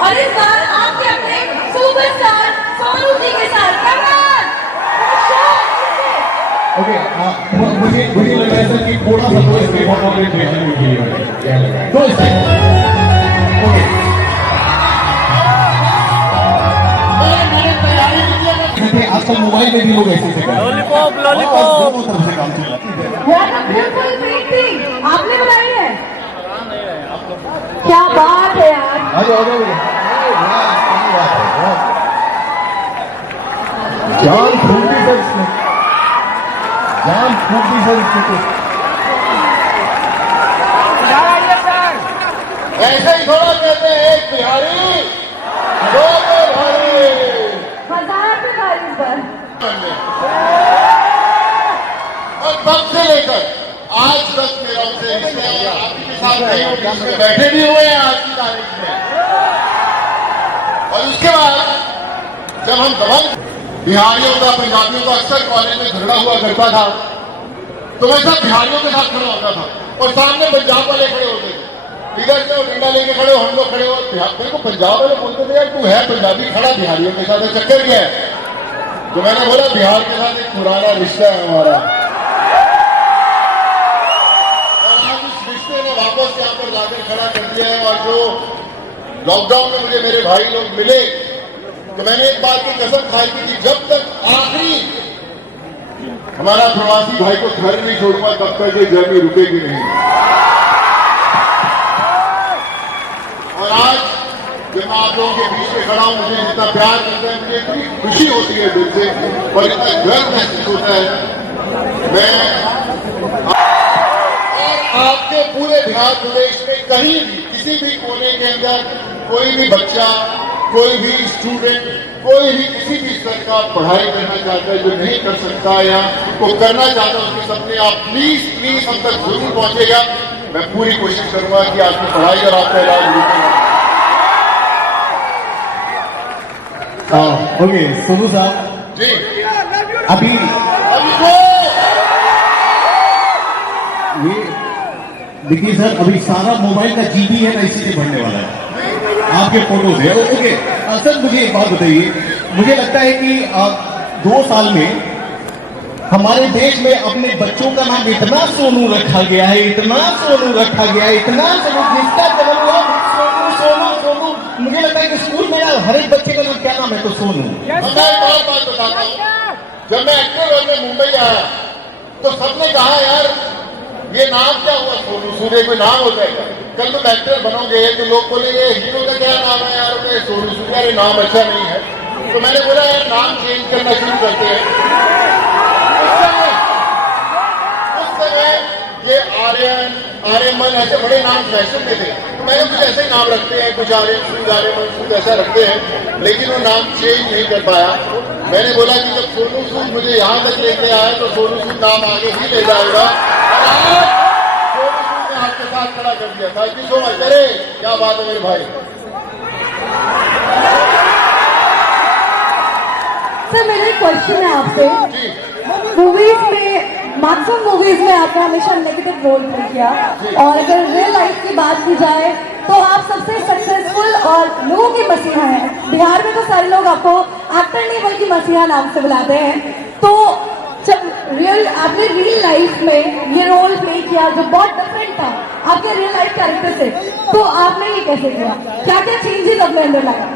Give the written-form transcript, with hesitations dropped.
और इस बार आपके अपने सुपरस्टार सोनू जी के साथ ओके, मुझे लग रहा है सर कि थोड़ा सा तो इसके बहुत आपने ट्रेनिंग में की है। दो स्टेप। ओके। आजकल मोबाइल में भी लोग ऐसे थे। लॉलीपॉप लॉलीपॉप दोनों तरफ से काम चल रहा है। बिल्कुल प्रीति आपने बनाई है। क्या बात है यार। जान फूट दी सर इसने, जान फूट दी सर इसने तो। ऐसे ही थोड़ा कहते हैं एक बिहारी दो बिहारी। मजा पे बारिश पर और तब से लेकर आज तक मेरा उनसे रिश्ता है। आपके साथ नहीं हो, बीच में बैठे भी हुए हैं आज की तारीख में। और उसके बाद जब हम दबंग बिहारियों का पंजाबियों का अक्सर कॉलेज में झगड़ा हुआ करता था, तो मैं सब बिहारियों के साथ खड़ा होता था और सामने पंजाब वाले खड़े होते थे। इधर से डंडा लेके खड़े हो, हम लोग खड़े हो। मेरे को पंजाब वाले बोलते थे यार तू है पंजाबी खड़ा बिहारियों के साथ, चक्कर क्या है? तो मैंने बोला बिहार के साथ एक पुराना रिश्ता है हमारा, और आज उस रिश्ते ने वापस यहाँ पर लाकर खड़ा कर दिया है। और जो लॉकडाउन में मुझे मेरे भाई लोग मिले तो मैंने एक बात की कसम खाई थी, जब तक आखिरी हमारा प्रवासी भाई को घर नहीं छोड़ूंगा तब तक ये जर्नी रुकेगी नहीं। और आज जब मैं आप लोगों के बीच में खड़ा हूं, मुझे इतना प्यार मिलता है, मुझे इतनी खुशी होती है दिल से और इतना गर्व महसूस होता है। मैं और आपके पूरे बिहार प्रदेश में कहीं भी किसी भी कोने के अंदर कोई भी बच्चा, कोई भी स्टूडेंट, कोई भी किसी भी स्तर का पढ़ाई करना चाहता है जो नहीं कर सकता या वो करना चाहता है, उसके सपने आप प्लीज हम तक जरूर पहुंचेगा। मैं पूरी कोशिश करूंगा कि आपकी पढ़ाई और आपका इलाज रुकेगा। ओके सोनू साहब जी अभी ये देखिए सर, अभी सारा मोबाइल का जीबी है ना इसी से बढ़ने वाला है आपके फोटो से। ओके सर, मुझे एक बात बताइए, मुझे लगता है कि 2 साल में हमारे देश में अपने बच्चों का नाम इतना सोनू रखा गया है, इतना सोनू रखा गया है, इतना सोनू, जिसका जन्म हुआ सोनू सोनू सोनू। मुझे लगता है कि स्कूल में यार हर एक बच्चे का नाम क्या नाम है तो सोनू। मैं एक और बात बताता हूँ, जब मैं एक्टर बनने मुंबई आया तो सबने कहा यार ये नाम क्या हुआ सोनू सूर्य, कोई नाम होता है क्या? कल तुम एक्टर बनोगे तो लोग बोलेंगे हीरो का क्या नाम है यार, तो सोनू सूर्य, ये नाम अच्छा नहीं है। तो मैंने बोला यार नाम चेंज करना शुरू करते हैं। उस समय ये आर्यमन ऐसे बड़े नाम फैशन में थे, तो मैंने कुछ ऐसे नाम रखते हैं, कुछ आर्यमन सूद ऐसा रखते हैं, लेकिन वो नाम चेंज नहीं कर पाया। मैंने बोला कि जब सोनू सूद मुझे यहाँ तक लेके आया तो सोनू सूद नाम आगे ही ले जाएगा। सोनू सूद ने आपके साथ खड़ा कर दिया। Thank you so much. अरे क्या बात है मेरे भाई। सर मेरा एक क्वेश्चन है आपसे। मूवीज में मैक्सिमम मूवीज में आपने हमेशा नेगेटिव रोल प्ले किया, और अगर रियल लाइफ की बात की जाए तो आप सबसे सक्सेसफुल और लोगों की मसीहा हैं। बिहार में तो सारे लोग आपको एक्टर नहीं बल्कि मसीहा नाम से बुलाते हैं। तो जब आपने रियल लाइफ में ये रोल प्ले किया जो बहुत डिफरेंट था आपके रियल लाइफ कैरेक्टर से, तो आपने ये कैसे किया? क्या क्या चेंजेस अपने अंदर लाया?